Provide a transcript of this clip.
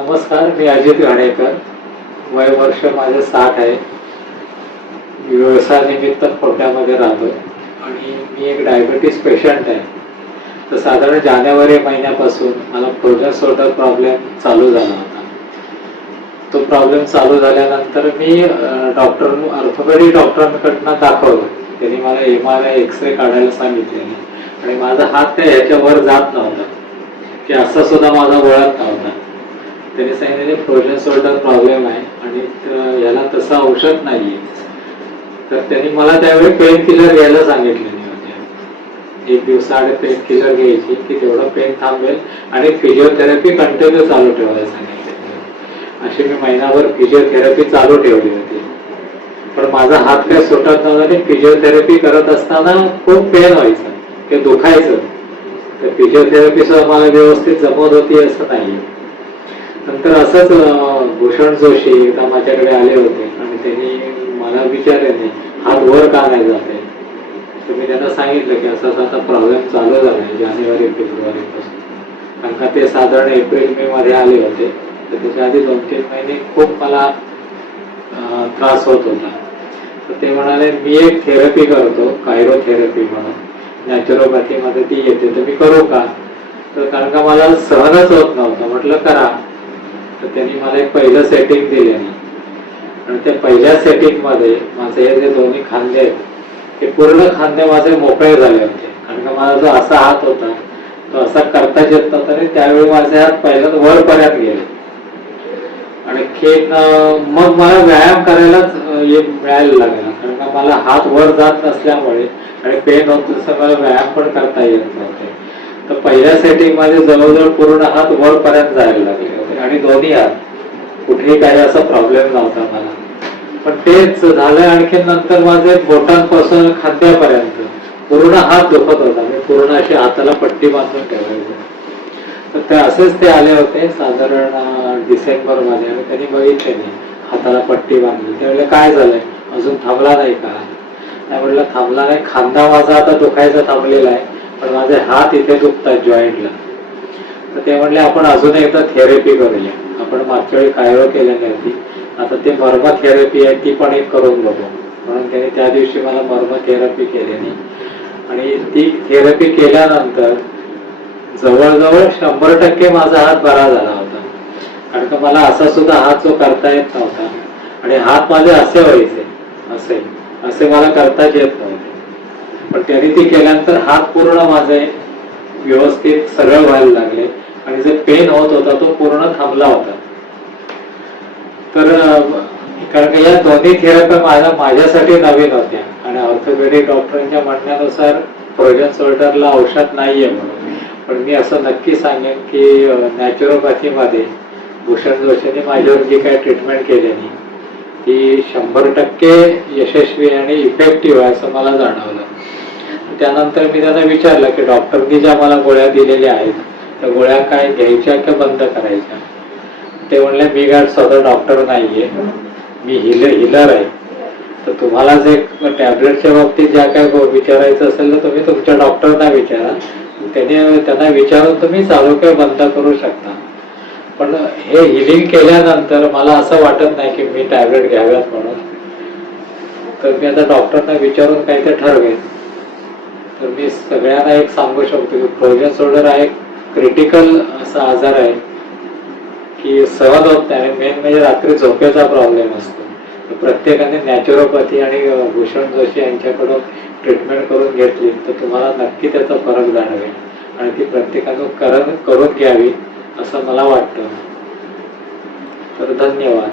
नमस्कार मी अजित घाणेकर. वय वर्ष माझे साठ आहे. मी व्यवसायानिमित्त खोट्यामध्ये राहतो. आणि मी एक डायबिटीस पेशंट आहे. तर साधारण जानेवारी महिन्यापासून मला प्रोजन सोडर प्रॉब्लेम चालू झाला होता. तो प्रॉब्लेम चालू झाल्यानंतर मी डॉक्टर ऑर्थोपेडिक डॉक्टरांकडनं दाखवलं. त्यांनी मला एम आर आय एक्सरे काढायला सांगितलेले. आणि माझा हात काय ह्याच्यावर जात नव्हता. की असा सुद्धा माझा वळत नव्हता. त्यांनी सांगितले फ्रोजन सोल्डर प्रॉब्लेम आहे आणि याला तसं औषध नाहीये. तर त्यांनी मला त्यावेळी पेन किलर घ्यायला सांगितलेले होते. एक दिवसाआड पेन किलर घ्यायची की तेवढं पेन थांबेल आणि फिजिओथेरपी कंटिन्यू चालू ठेवायला सांगितले अशी मी महिनाभर फिजिओथेरपी चालू ठेवली होती. पण माझा हात काय सुटत नव्हता फिजिओथेरपी करत असताना खूप पेन व्हायचं ते दुखायचं. तर फिजिओथेरपी सुद्धा मला व्यवस्थित जमत होती असं नाही नंतर असंच भूषण जोशी एकदा माझ्याकडे आले होते आणि त्यांनी मला विचारले हात वर का नाही जात आहे? तर मी त्यांना सांगितलं की असा असा आता प्रॉब्लेम चालू झाला आहे जानेवारी फेब्रुवारीपासून कारण का ते साधारण एप्रिल मे मध्ये आले होते. तर त्याच्या आधी दोन तीन महिने खूप मला त्रास होत होता. तर ते म्हणाले मी एक थेरपी करतो कायरो थेरपी म्हणून नॅचरोपॅथीमध्ये ती येते तर मी करू का? तर कारण का मला सहनच होत नव्हतं. म्हटलं करा. तर त्यांनी मला एक पहिलं सेटिंग दिले आणि त्या पहिल्या सेटिंगमध्ये माझे हे जे दोन्ही खांदे आहेत ते पूर्ण खांदे माझे मोकळे झाले होते. कारण का माझा जो असा हात होता तो असा करताच येत नव्हता आणि त्यावेळी माझे हात पहिल्यात वरपर्यंत गेले. आणि खेळ मग मला व्यायाम करायलाच एक मिळायला लागला. कारण का मला हात वर जात नसल्यामुळे आणि पेन होत तसं मला व्यायाम पण करता येत नव्हते. तर पहिल्या सेटिंगमध्ये जवळजवळ पूर्ण हात वरपर्यंत जायला लागले. आणि दोन्ही हात कुठेही काही असा प्रॉब्लेम नव्हता मला. पण तेच झालं आणखी नंतर माझे बोटांपासून खांद्यापर्यंत. पूर्ण हात दुखत होता. मी पूर्ण अशी हाताला पट्टी बांधून ठेवायचं. तर ते असेच ते आले होते. साधारण डिसेंबरमध्ये आणि त्यांनी बघितले नाही. हाताला पट्टी बांधली. त्यावेळेला काय झालंय? अजून थांबला नाही का? नाही म्हटलं थांबला नाही. खांदा माझा आता दुखायचा थांबलेला आहे. पण माझे हात इथे दुखतात जॉईंटला तर ते म्हणले आपण अजून एकदा थेरपी करूया. आपण मागच्या वेळी कायरो केलेली होती आता ते मर्म थेरपी आहे ती पण एक करून बघू. म्हणून त्याने त्या दिवशी मला मर्म थेरपी केलेली. आणि ती थेरपी केल्यानंतर जवळजवळ शंभर टक्के माझा हात बरा झाला होता. कारण का मला असा सुद्धा हात जो करता येत नव्हता. आणि हात माझे असे व्हायचे असे असे मला करताच येत नव्हते. पण त्यांनी ती केल्यानंतर हात पूर्ण माझे व्यवस्थित सरळ व्हायला लागले. आणि जे पेन होत होता तो पूर्ण थांबला होता. तर कारण या दोन्ही थेरपी माझ्या माझ्यासाठी नवीन होत्या. आणि ऑर्थोपेडिक डॉक्टरांच्या म्हणण्यानुसार फ्रोजन शोल्डरला औषध नाहीये म्हणून. पण मी असं नक्की सांगेन की नॅचरोपॅथीमध्ये भूषण जोशीने माझ्यावर जी काही ट्रीटमेंट केलेली ती शंभर टक्के यशस्वी आणि इफेक्टिव्ह आहे असं मला जाणवलं. त्यानंतर मी त्यांना विचारलं की डॉक्टरनी ज्या मला गोळ्या दिलेल्या आहेत त्या गोळ्या काय घ्यायच्या का बंद करायच्या? ते म्हणले मी काय स्वतः डॉक्टर नाहीये मी हिल हिलर आहे. तर तुम्हाला जे टॅबलेटच्या बाबतीत ज्या काय विचारायचं असेल तर तुम्ही तुमच्या डॉक्टरना विचारा. त्याने त्यांना विचारून तुम्ही चालू किंवा बंद करू शकता. पण हे हिलिंग केल्यानंतर मला असं वाटत नाही की मी टॅबलेट घ्याव्यात म्हणून. तर मी आता डॉक्टरना विचारून काही ते ठरवेन. तर मी सगळ्यांना एक सांगू शकतो की फ्रोजन शोल्डर हा एक क्रिटिकल असा आजार आहे की सहज होत नाही मेन म्हणजे रात्री झोपेचा प्रॉब्लेम असतो. तर प्रत्येकाने नॅचरोपॅथी आणि भूषण जोशी यांच्याकडून ट्रीटमेंट करून घेतली तर तुम्हाला नक्की त्याचा फरक जाणवेल. आणि ती प्रत्येकानं करण करून घ्यावी असं मला वाटतं. तर धन्यवाद.